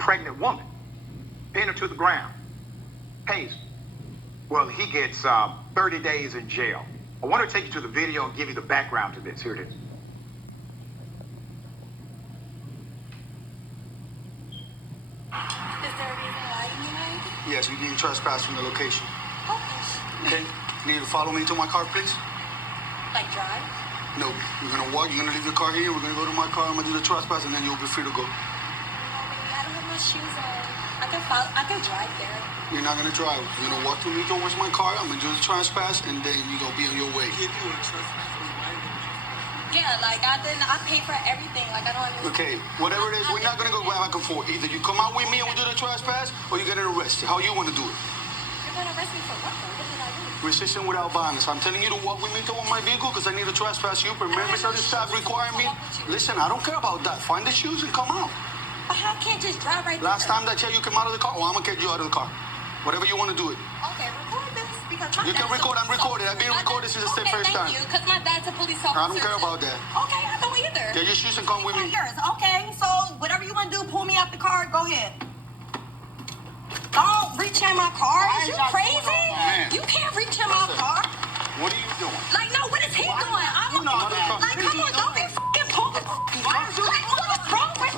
pregnant woman, pin her to the ground, tased. Well, he gets 30 days in jail. I want to take you to the video and give you the background to this. Here it is. Is there a reason why you need? Yes, we need to trespass from the location. Okay. Okay? You need to follow me to my car, please? Like drive? No. You're gonna walk, you're gonna leave your car here, we're gonna go to my car, I'm gonna do the trespass, and then you'll be free to go. No, baby, I don't have my shoes on. I can drive there. You're not gonna drive. You're gonna walk with me towards my car, I'm gonna do the trespass, and then you're gonna be on your way. Yeah, like I pay for everything. Like I don't understand. Okay, whatever it is, we're not gonna go back and forth. Either you come out with me and we do the trespass, or you get arrested. How you wanna do it? You're gonna arrest me for what though? What did I do? Resisting without violence. I'm telling you to walk with me to my vehicle because I need to trespass you. But members of the staff require me. Listen, I don't care about that. Find the shoes and come out. But I can't just drive right Last there. time that you came out of the car, I'm gonna get you out of the car. Whatever you want to do it. Okay, record this because my You can record. I'm recorded. I've been recorded since the first time. Thank you, because my dad's a police officer. I don't care about that. Okay, I don't either. Get your shoes and come with me. Yours. Okay, so whatever you want to do, pull me out the car. Go ahead. Don't reach in my car. Is you crazy? You can't reach in my car. What are you doing? Like, no, what is he doing? I'm You know that. like, come on, don't be fucking pulling. Like, what's wrong with?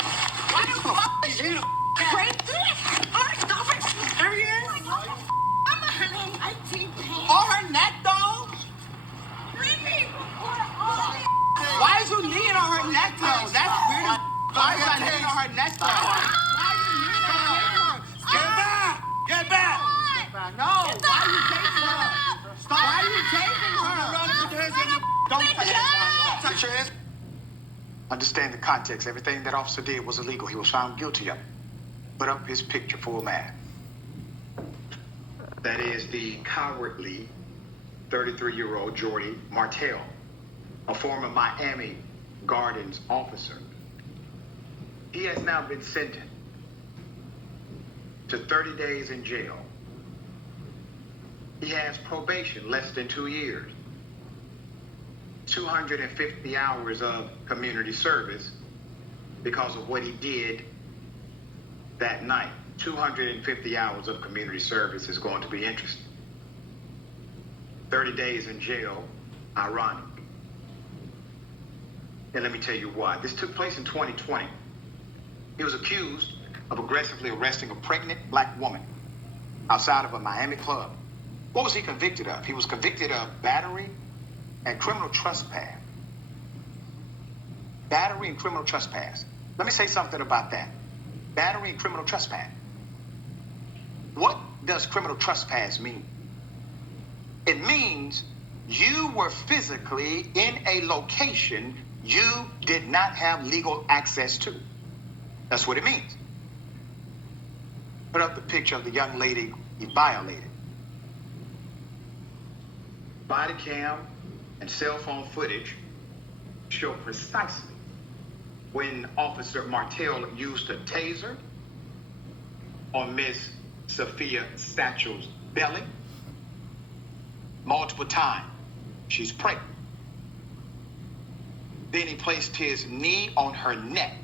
Why the fuck is you crazy? Like, stop it. There he is. I'm a honey. I keep On her neck, though? Why is you kneeing on her neck, though? That's weird. Why is that kneeing on her neck, though? Why are you kneeling on her neck? Get back! Get back! No, why are you taking her? Stop. Why are you taking her? Don't touch her. Touch your hands. Understand the context. Everything that officer did was illegal. He was found guilty of it. Put up his picture, full man. That is the cowardly 33-year-old Jordy Martell, a former Miami Gardens officer. He has now been sentenced to 30 days in jail. He has probation, less than 2 years. 250 hours of community service because of what he did that night. 250 hours of community service is going to be interesting. 30 days in jail, ironic. And let me tell you why. This took place in 2020. He was accused of aggressively arresting a pregnant black woman outside of a Miami club. What was he convicted of? He was convicted of battery and criminal trespass. Battery and criminal trespass. Let me say something about that. Battery and criminal trespass. What does criminal trespass mean? It means you were physically in a location you did not have legal access to. That's what it means. Put up the picture of the young lady he violated. Body cam and cell phone footage show precisely when Officer Martell used a taser on Miss Sophia Satchel's belly multiple times. She's pregnant. Then he placed his knee on her neck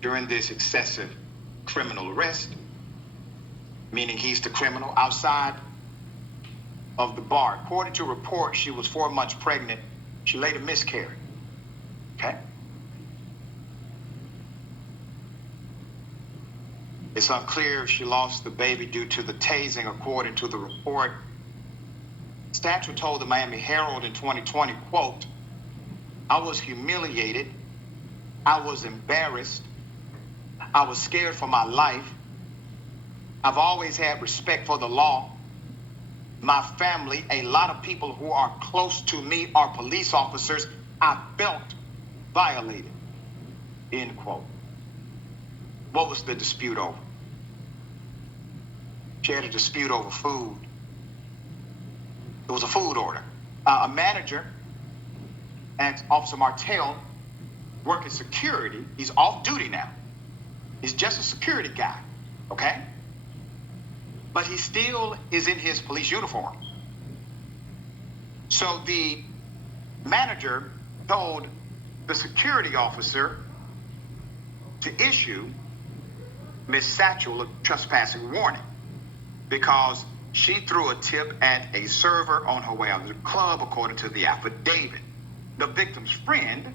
during this excessive criminal arrest, meaning he's the criminal outside of the bar. According to reports, she was 4 months pregnant. She later miscarried. Okay? It's unclear if she lost the baby due to the tasing, according to the report. Statue told the Miami Herald in 2020, quote, "I was humiliated. I was embarrassed. I was scared for my life. I've always had respect for the law. My family, a lot of people who are close to me are police officers. I felt violated." End quote. What was the dispute over? She had a dispute over food. It was a food order. A manager asked Officer Martell, working security. He's off duty now. He's just a security guy, okay? But he still is in his police uniform. So the manager told the security officer to issue Miss Satchel a trespassing warning because she threw a tip at a server on her way out of the club, according to the affidavit. The victim's friend,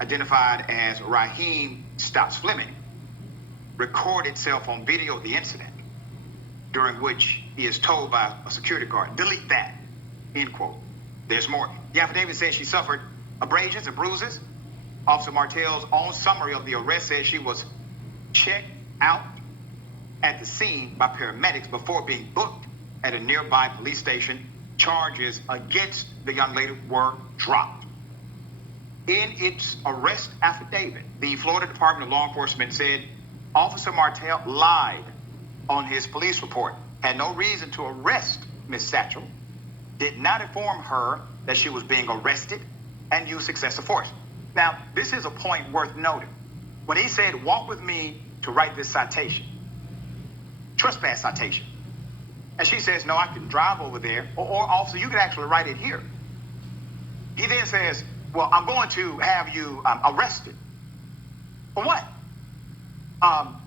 identified as Raheem Stotts Fleming, recorded cell phone video of the incident, during which he is told by a security guard, delete that, end quote. There's more. The affidavit says she suffered abrasions and bruises. Officer Martell's own summary of the arrest says she was checked out at the scene by paramedics before being booked at a nearby police station. Charges against the young lady were dropped. In its arrest affidavit, the Florida Department of Law Enforcement said Officer Martell lied on his police report, had no reason to arrest Miss Satchel, did not inform her that she was being arrested, and used excessive force. Now, this is a point worth noting. When he said, walk with me to write this citation, trespass citation, and she says, no, I can drive over there, or officer, you can actually write it here. He then says, well, I'm going to have you arrested. For what?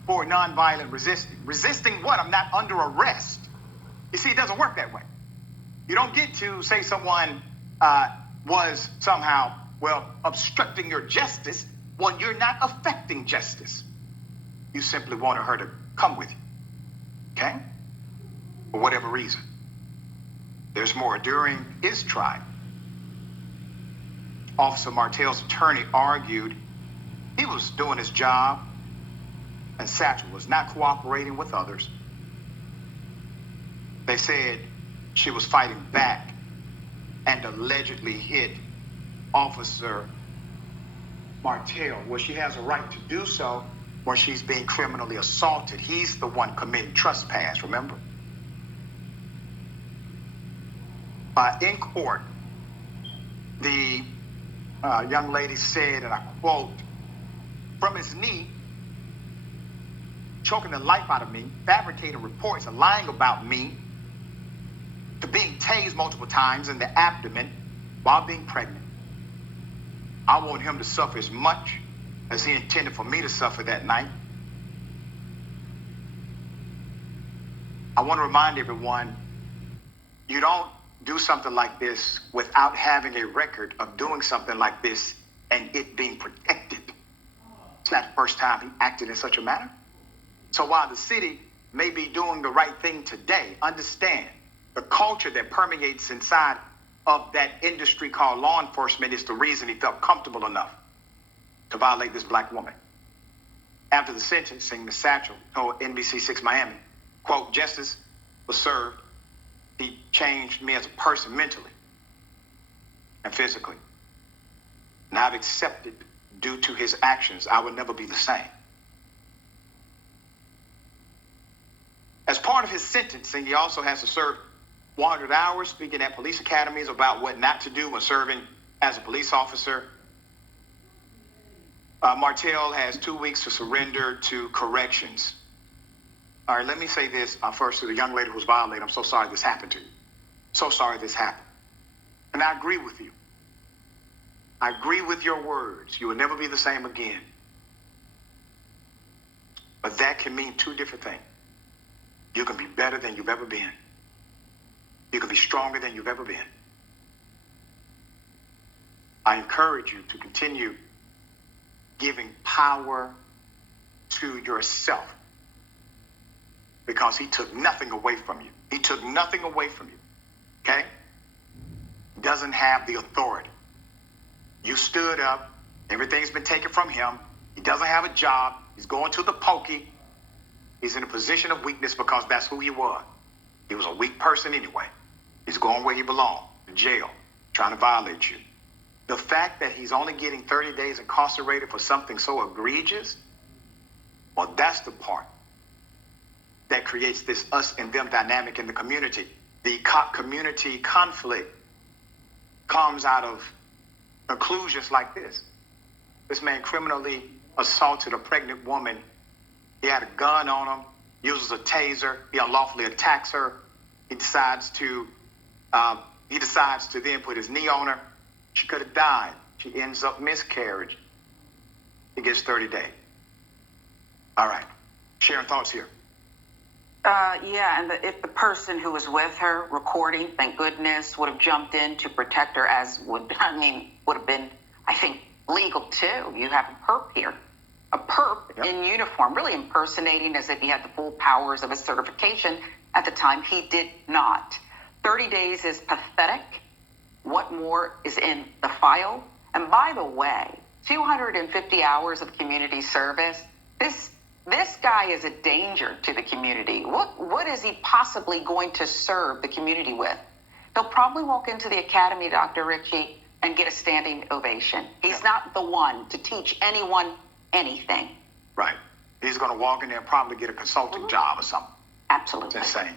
For nonviolent resisting. Resisting what? I'm not under arrest. You see, it doesn't work that way. You don't get to say someone was somehow, obstructing your justice when you're not affecting justice. You simply wanted her to come with you. Okay? For whatever reason. There's more. During his trial, Officer Martell's attorney argued he was doing his job and Satchel was not cooperating with others. They said she was fighting back and allegedly hit Officer Martell. Well, she has a right to do so when she's being criminally assaulted. He's the one committing trespass, remember? In court, the young lady said, and I quote, from his knee, choking the life out of me, fabricating reports and lying about me, to being tased multiple times in the abdomen while being pregnant. I want him to suffer as much as he intended for me to suffer that night. I want to remind everyone, you don't do something like this without having a record of doing something like this and it being protected. It's not the first time he acted in such a manner. So while the city may be doing the right thing today, understand the culture that permeates inside of that industry called law enforcement is the reason he felt comfortable enough to violate this black woman. After the sentencing, Ms. Satchel told NBC6 Miami, quote, justice was served. He changed me as a person mentally and physically. And I've accepted, due to his actions, I will never be the same. As part of his sentencing, he also has to serve 100 hours speaking at police academies about what not to do when serving as a police officer. Martell has 2 weeks to surrender to corrections. All right, let me say this first to the young lady who was violated. I'm so sorry this happened to you. So sorry this happened. And I agree with you. I agree with your words. You will never be the same again. But that can mean two different things. You can be better than you've ever been. You can be stronger than you've ever been. I encourage you to continue giving power to yourself, because he took nothing away from you. He took nothing away from you. Okay? Doesn't have the authority. You stood up. Everything's been taken from him. He doesn't have a job. He's going to the pokey. He's in a position of weakness because that's who he was. He was a weak person anyway. He's going where he belonged, to jail, trying to violate you. The fact that he's only getting 30 days incarcerated for something so egregious, well, that's the part that creates this us and them dynamic in the community. The community conflict comes out of conclusions like this. This man criminally assaulted a pregnant woman. He had a gun on him, uses a taser. He unlawfully attacks her. He decides to then put his knee on her. She could have died. She ends up miscarriage. He gets 30 days. All right. Sharing thoughts here. Yeah, and if the person who was with her recording, thank goodness, would have jumped in to protect her, as would have been, I think, legal too. You have a perp here, a perp in uniform, really impersonating as if he had the full powers of a certification. At the time, he did not. 30 days is pathetic. What more is in the file? And by the way, 250 hours of community service. This guy is a danger to the community. What is he possibly going to serve the community with? He'll probably walk into the academy, Dr. Ritchie, and get a standing ovation. He's not the one to teach anyone anything. Right. He's going to walk in there and probably get a consulting job or something. Absolutely. It's insane.